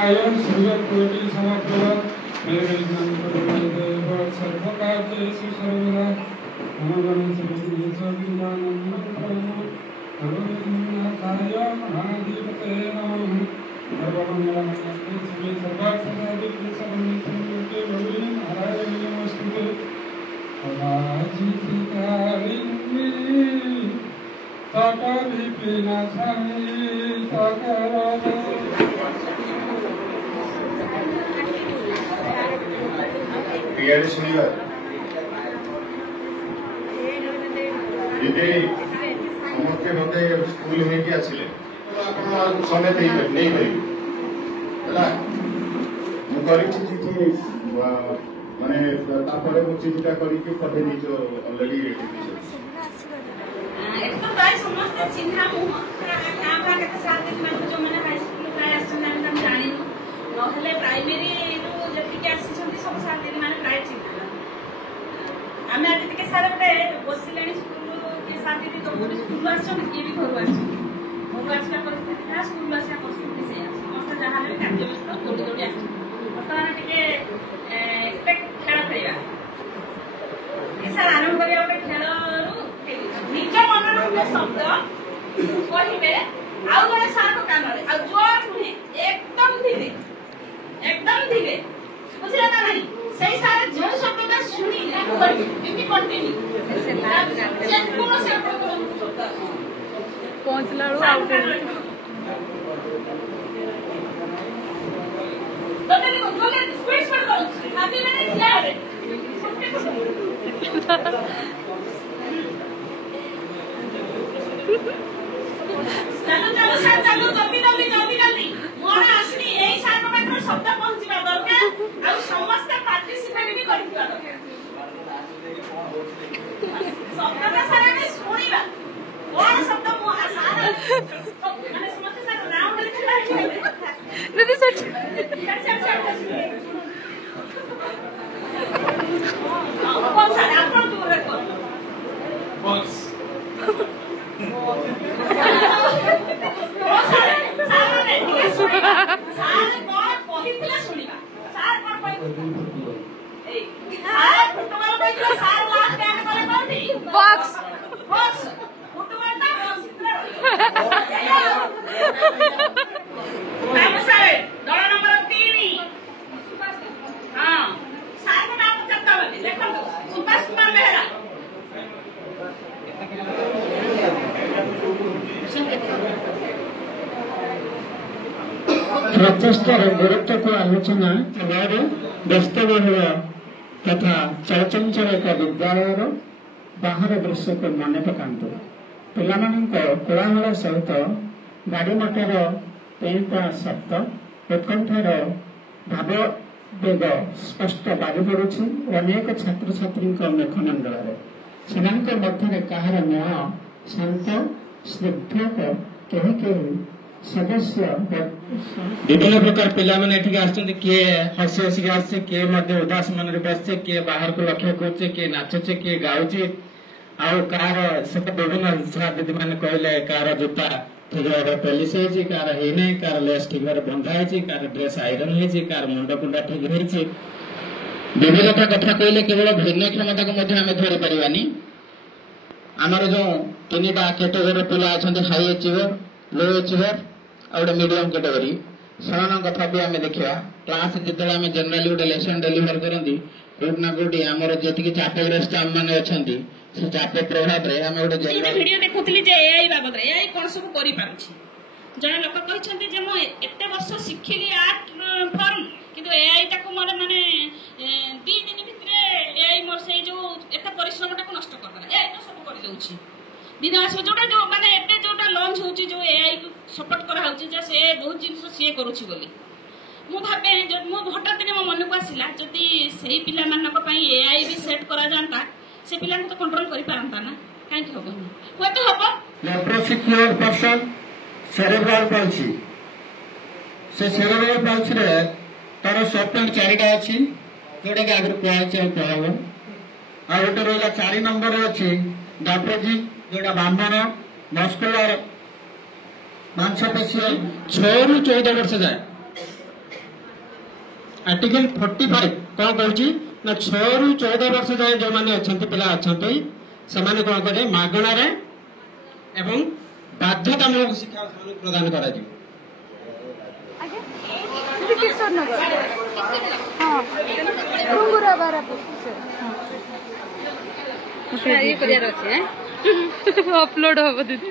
ion सूर्यकोटि समप्रभ निर्विघ्नं सर्वकार्येषु सर्वदा मम गणेशनाथाय महाधिपते नमः सर्वमंगलमंगले शिवे सर्वार्थसाधिके गौरी नारायणी नमस्ते अवाजितारिणी सकलविनाशानि सकल सुनिगर समस्ते मत स्कूल होगी आसिले समेत नहीं पारि चिठी माने चिठीटा करके पठे दीच अलरेडी समस्त चिन्हा मुह जो मैंने हाई स्कूल प्राय जानी ना प्राइमेरी सब सार मैंने प्राय चिन्हा आम आज टे सार गोटे बसिले स्कूल किए सार दीदी तुम स्कूल आस किए भी घर आस घर आसवा परिस्थिति था स्कूल आसवा परिस्थिति से समस्त जहाँ भी कार्य व्यस्त दौड़ी दौड़ी आस बर्तमान टे खेल खेल सार आरंभ कर गोटे खेल निज मन गोटे शब्द कहे आउ जड़े सार कान जोर नुहे एकदम धीरे बुझे ना नहीं सही सारे जो शब्द शुणी कंटिन्यू पहुंचला चलो सर चलो जल्दी मोर आसनी एई सार पाखर शब्द पहुंचबा दरकार आ समस्त पार्टिसिपेट भी करथिबा दरकार शब्दटा सारा ने सुनिबा कोन शब्द मो सारा माने समस्त सार नाम लिखला दीदी सच कौन सा आपन दूर रखो बस बॉक्स दल नंबर 3 हाँ सार को नाम करता बोले देखो सुभाष कुमार बेहरा प्रचेष्टार गुरुत्व को आलोचना व्यस्तबहुल तथा चलचंचल एक विद्यालय बाहर दृश्य को मन पकातु पिला कोलाहल सहित गाड़ी मोटर पेंटा शब्द उत्कंठार भाव वेग स्पष्ट बाजु पड़ुछि अनेक छात्र छात्री मेघमंडल से कहार न्याय शांत स्निग्ध कहीं सदस्य विभिन्न प्रकार पिला किए हसी हसी आसे किए उदास मन बसचे किए बाहर को लक्ष्य करे किए नाचुचे किए गाउचे आउ कार से विभिन्न दीदी मैंने कहले कार जूता ठीक भाव पेलिस होती कार होना कार लेस ठीक भाव बंधा है कार ड्रेस आयरन होती कार मुंड कुंडा ठीक है विविधता कथा कहले केवल भिन्न क्षमता को धरी पारानी आमर जो 3टा कैटेगोरी पिला अच्छा हाई अचीवर लो अचीवर आउटे मीडियम कैटेगोरी से कथा भी आम देखा क्लास जो जनराली गोटे लेसन डेलीवर करती कोटना कोटी आमर जी चापग्रस्त आम मैंने अच्छा से चाप प्रभाव में आम गोटे वीडियो देखुली एआई बाबद एआई कौन सब करि पारुछि जने लोक कहछन्ते जे मो एते वर्ष सिखिली आर्ट फॉर्म किंतु एआई ताको मोर माने 2 दिन भितरे एआई मोर से जो एते परिश्रम ताको नष्ट कर देला एआई तो सब करि दउछि दिन आस जोटा जो माने एबे जोटा लॉन्च होछि जो एआई को सपोर्ट करा होछि जे से बहुत जिंस से करूछि बोली मु भाबे जो मो हठात दिन मो मन को आसिला जदी सेही पिला मानक पई एआई भी सेट करा जानता से पिला को तो कंट्रोल करि पारंता ना काहे कि होबो होय तो होबो लेप्रोसिक्योर पर्सन सेरेब्रल पाल्सी से सेरेब्रल पाल्सी रे तार सॉफ्टवेयर 4टा अछि जोडा के आगर कहै कहबो आ गोटे रहिला 4 नंबर रे अछि डायप्रोजी जोड़ा बामन मस्कुलर मांसपेशी 6 ରୁ 14 वर्ष जाए आर्टिकल 45 कौन कहूँ ना 6 ରୁ 14 वर्ष जाए जो मैंने अच्छा पिला अच्छा से कौन करें मागणार एवं बाध्यतामूलक शिक्षा प्रदान करा किशोर नगर हाँ डुंगुरा बारापुर ये करियर अच्छे अपलोड हम दीदी